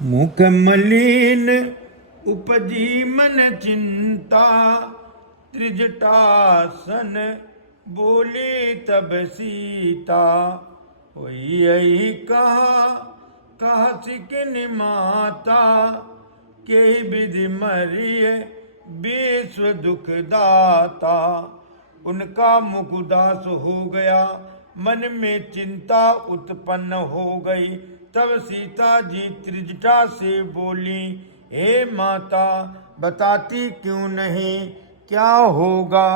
मुख मलिन उपजी मन चिंता, त्रिजटासन बोली तब सीता। वही यही कहा सिकिन माता, के विधि मरिय विश्व दुख दाता। उनका मुख उदास हो गया, मन में चिंता उत्पन्न हो गई। तब सीता जी त्रिजटा से बोली, हे माता, बताती क्यों नहीं, क्या होगा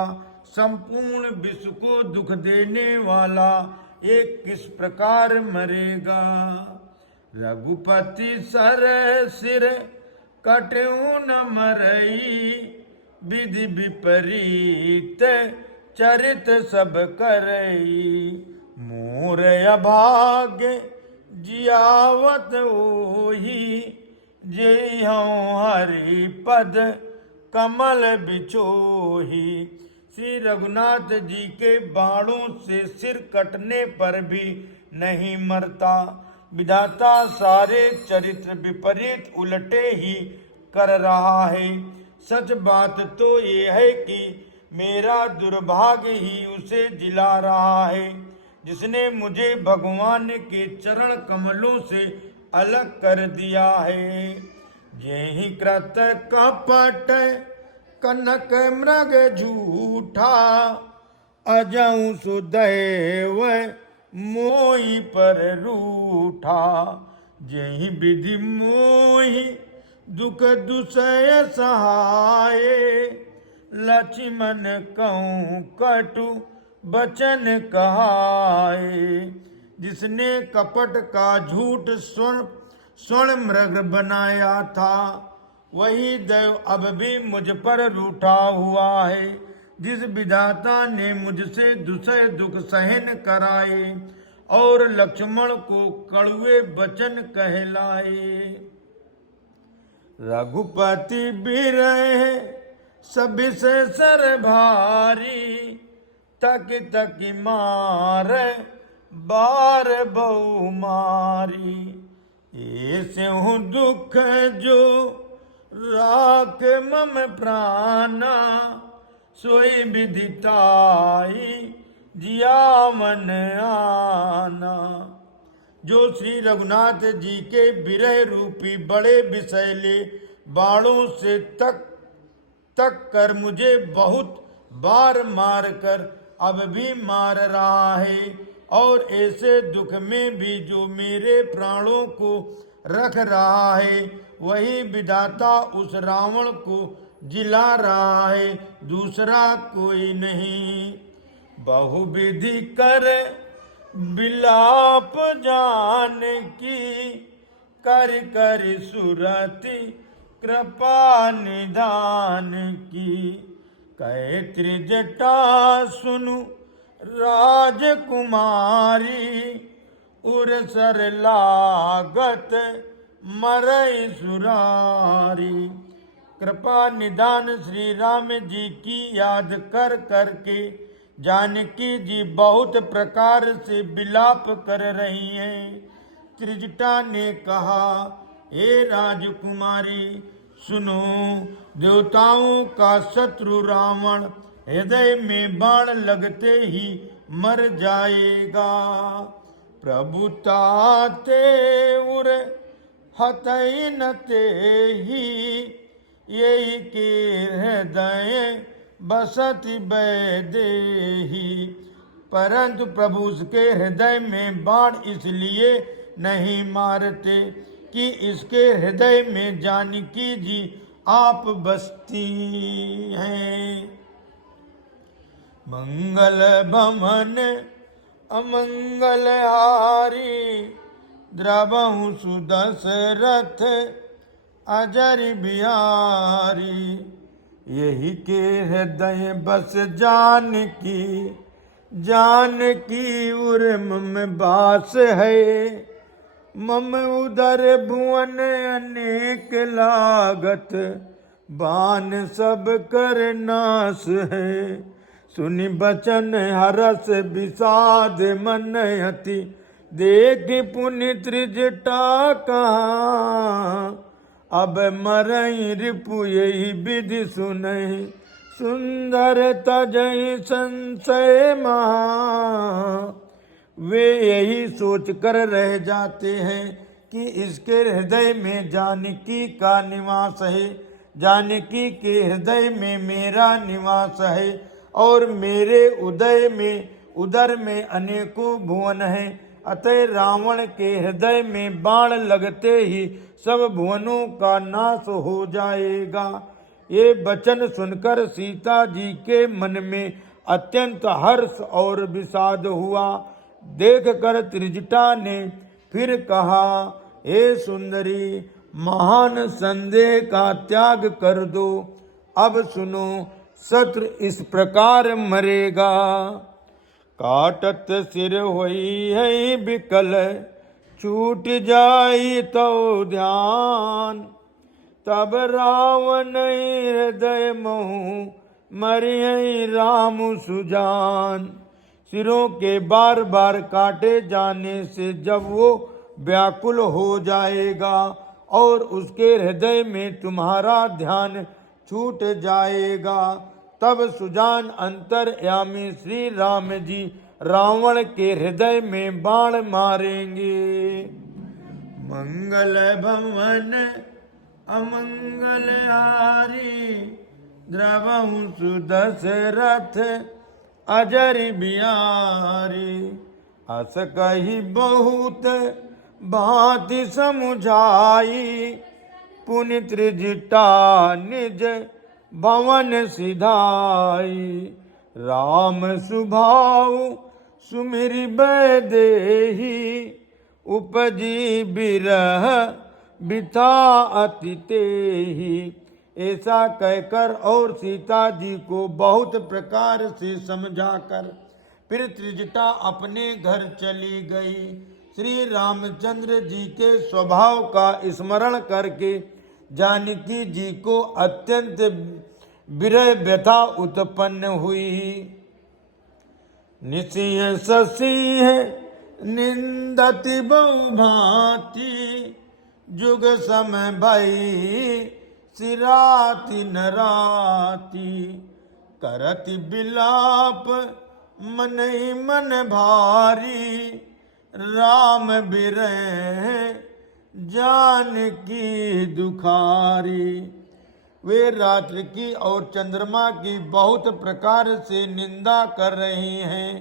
संपूर्ण विश्व को दुख देने वाला एक किस प्रकार मरेगा। रघुपति सर सिर कटऊ न मरई, विधि विपरीत चरित सब करई। मोर अभाग्य जियावत ओही, जे हूँ हरि पद कमल बिचोही। श्री रघुनाथ जी के बाणों से सिर कटने पर भी नहीं मरता। विधाता सारे चरित्र विपरीत उलटे ही कर रहा है। सच बात तो ये है कि मेरा दुर्भाग्य ही उसे जिला रहा है, जिसने मुझे भगवान के चरण कमलों से अलग कर दिया है। यही कृत कपट कनक मृग झूठा, अजऊ सुदैव मोहि पर रूठा। यही विधि मोहि दुख दुसय सहाय, लक्ष्मण कहूँ कटु बचन कहाए। जिसने कपट का झूठ स्वर्ण मृग बनाया था, वही दैव अब भी मुझ पर रूठा हुआ है। जिस विधाता ने मुझसे दुसह दुख सहन कराए और लक्ष्मण को कड़वे वचन कहलाए। रघुपति बिरह सब से सर भारी, तक तक मार बार बहु मारी। ऐसे हूँ दुख जो राख मम प्राणा, सोई विदिताई जिया मन आना। जो श्री रघुनाथ जी के विरह रूपी बड़े विषैले बाणों से तक कर मुझे बहुत बार मार कर अब भी मार रहा है, और ऐसे दुख में भी जो मेरे प्राणों को रख रहा है, वही विधाता उस रावण को जिला रहा है, दूसरा कोई नहीं। बहुविधि कर बिलाप जान की, कर कर सुरति कृपा निदान की। कहे त्रिजटा सुनु राजकुमारी, उरसर लागत मरई सुरारी। कृपा निदान श्री राम जी की याद कर करके जानकी जी बहुत प्रकार से विलाप कर रही हैं। त्रिजटा ने कहा, हे राजकुमारी सुनो, देवताओं का शत्रु रावण हृदय में बाण लगते ही मर जाएगा। प्रभुता ते उर हतई न ते ही, यही के हृदय बसति बैदेही। परंतु प्रभु उसके हृदय में बाण इसलिए नहीं मारते कि इसके हृदय में जानकी जी आप बसती हैं। मंगल भवन अमंगल हारी, द्रवहु सुदशरथ अजर बिहारी। यही के हृदय बस जानकी, जानकी उर मम बास है। मम उदर भुवन अनेक लागत, बान सब कर नाश है। सुनि बचन हरस विषाद मन हति, देख पुनि त्रिजटा कहा। अब मरई रिपु यही विधि सुनहि, सुंदर तजहि संशय महा। वे यही सोच कर रह जाते हैं कि इसके हृदय में जानकी का निवास है, जानकी के हृदय में मेरा निवास है, और मेरे उदर में अनेकों भुवन हैं। अतः रावण के हृदय में बाण लगते ही सब भुवनों का नाश हो जाएगा। ये वचन सुनकर सीता जी के मन में अत्यंत हर्ष और विषाद हुआ। देख कर त्रिजटा ने फिर कहा, हे सुंदरी, महान संदेह का त्याग कर दो। अब सुनो, शत्रु इस प्रकार मरेगा। काटत सिर होई है विकल, छूट जाई तो ध्यान। तब रावण हृदय महु, मरिय राम सुजान। सिरों के बार बार काटे जाने से जब वो व्याकुल हो जाएगा और उसके हृदय में तुम्हारा ध्यान छूट जाएगा, तब सुजान अंतर्यामी श्री राम जी रावण के हृदय में बाण मारेंगे। मंगल भवन अमंगल हारी, द्रवहु सुदशरथ अजर बिहारी। अस कही बहुत भांति समुझाई, पुनि त्रिजटा निज भवन सिधाई। राम सुभाव सुमिरि बैदेही, उपजी बिरह बिथा अति तेहि। ऐसा कहकर और सीता जी को बहुत प्रकार से समझाकर फिर त्रिजटा अपने घर चली गई। श्री रामचंद्र जी के स्वभाव का स्मरण करके जानकी जी को अत्यंत विरह व्यथा उत्पन्न हुई। निसिंह ससिंह निंदति बहुभांति, जुग समय भई सिराति नराति। करति बिलाप मन ही मन भारी, राम बिरह जानकी दुखारी। वे रात्रि की और चंद्रमा की बहुत प्रकार से निंदा कर रही हैं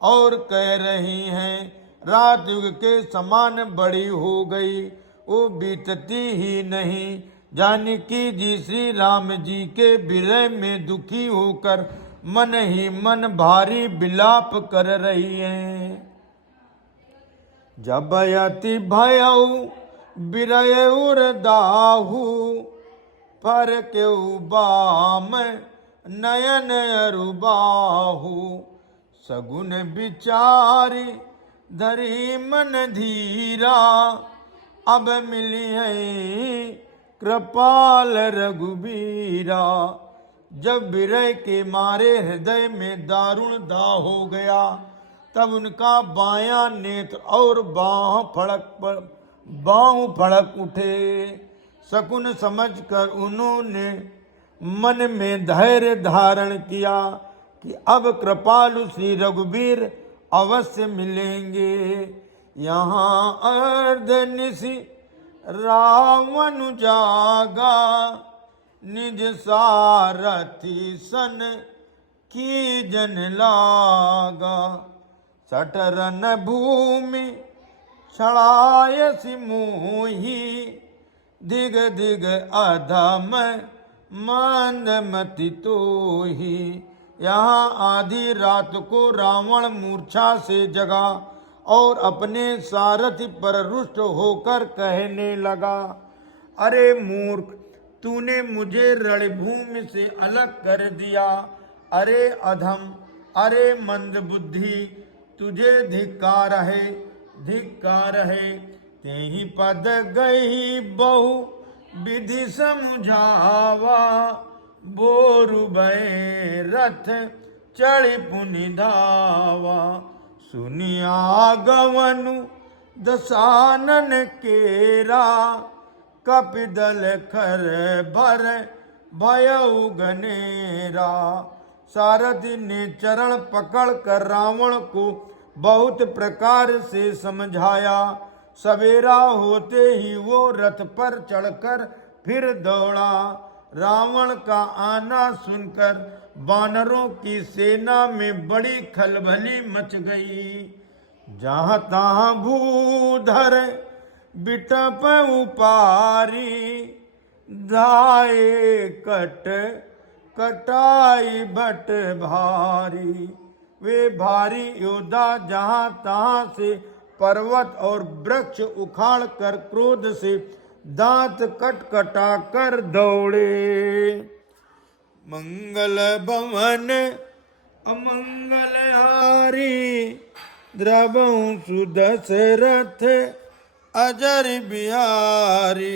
और कह रही हैं, रात युग के समान बड़ी हो गई, वो बीतती ही नहीं। जानकी जी श्री राम जी के विरह में दुखी होकर मन ही मन भारी विलाप कर रही हैं। जब यति भयउ बिरयुर दाहु, पर केउ बाम नयन अरुबाहु। सगुन विचारी धरी मन धीरा, अब मिली है कृपाल रघुबीरा। जब विरह के मारे हृदय में दारुण दाह हो गया, तब उनका बायां नेत्र और बाँह फड़क उठे। शकुन समझकर उन्होंने मन में धैर्य धारण किया कि अब कृपालु श्री रघुबीर अवश्य मिलेंगे। यहाँ अर्धनिशि रावण जागा, निज सारथी सन की जन लागा। सठरन भूमि छड़ायसि मोही, दिग दिग अधम मंदमति तोही। यहाँ आधी रात को रावण मूर्छा से जगा और अपने सारथी पर रुष्ट होकर कहने लगा, अरे मूर्ख, तूने मुझे रणभूमि से अलग कर दिया। अरे अधम, अरे मंद बुद्धि, तुझे धिक्कार है, धिक्कार है। तेहि पद गई बहु विधि समझावा, बोरु भय रथ चढ़ि पुनि धावा। सुनिया गवनु दसानन केरा, कपिदल खर भर भयउ गनेरा। सारथी ने चरण पकड़ कर रावण को बहुत प्रकार से समझाया। सवेरा होते ही वो रथ पर चढ़कर फिर दौड़ा। रावण का आना सुनकर वानरों की सेना में बड़ी खलबली मच गई। जहाँ तहाँ भूधर बिटप उपारी, धाये कट कटाई बट भारी। वे भारी योद्धा जहाँ तहाँ से पर्वत और वृक्ष उखाड़ कर क्रोध से दांत कटकटा कर दौड़े। मंगल भवन अमंगल हारी, द्रवहु सुदशरथ अजर बिहारी।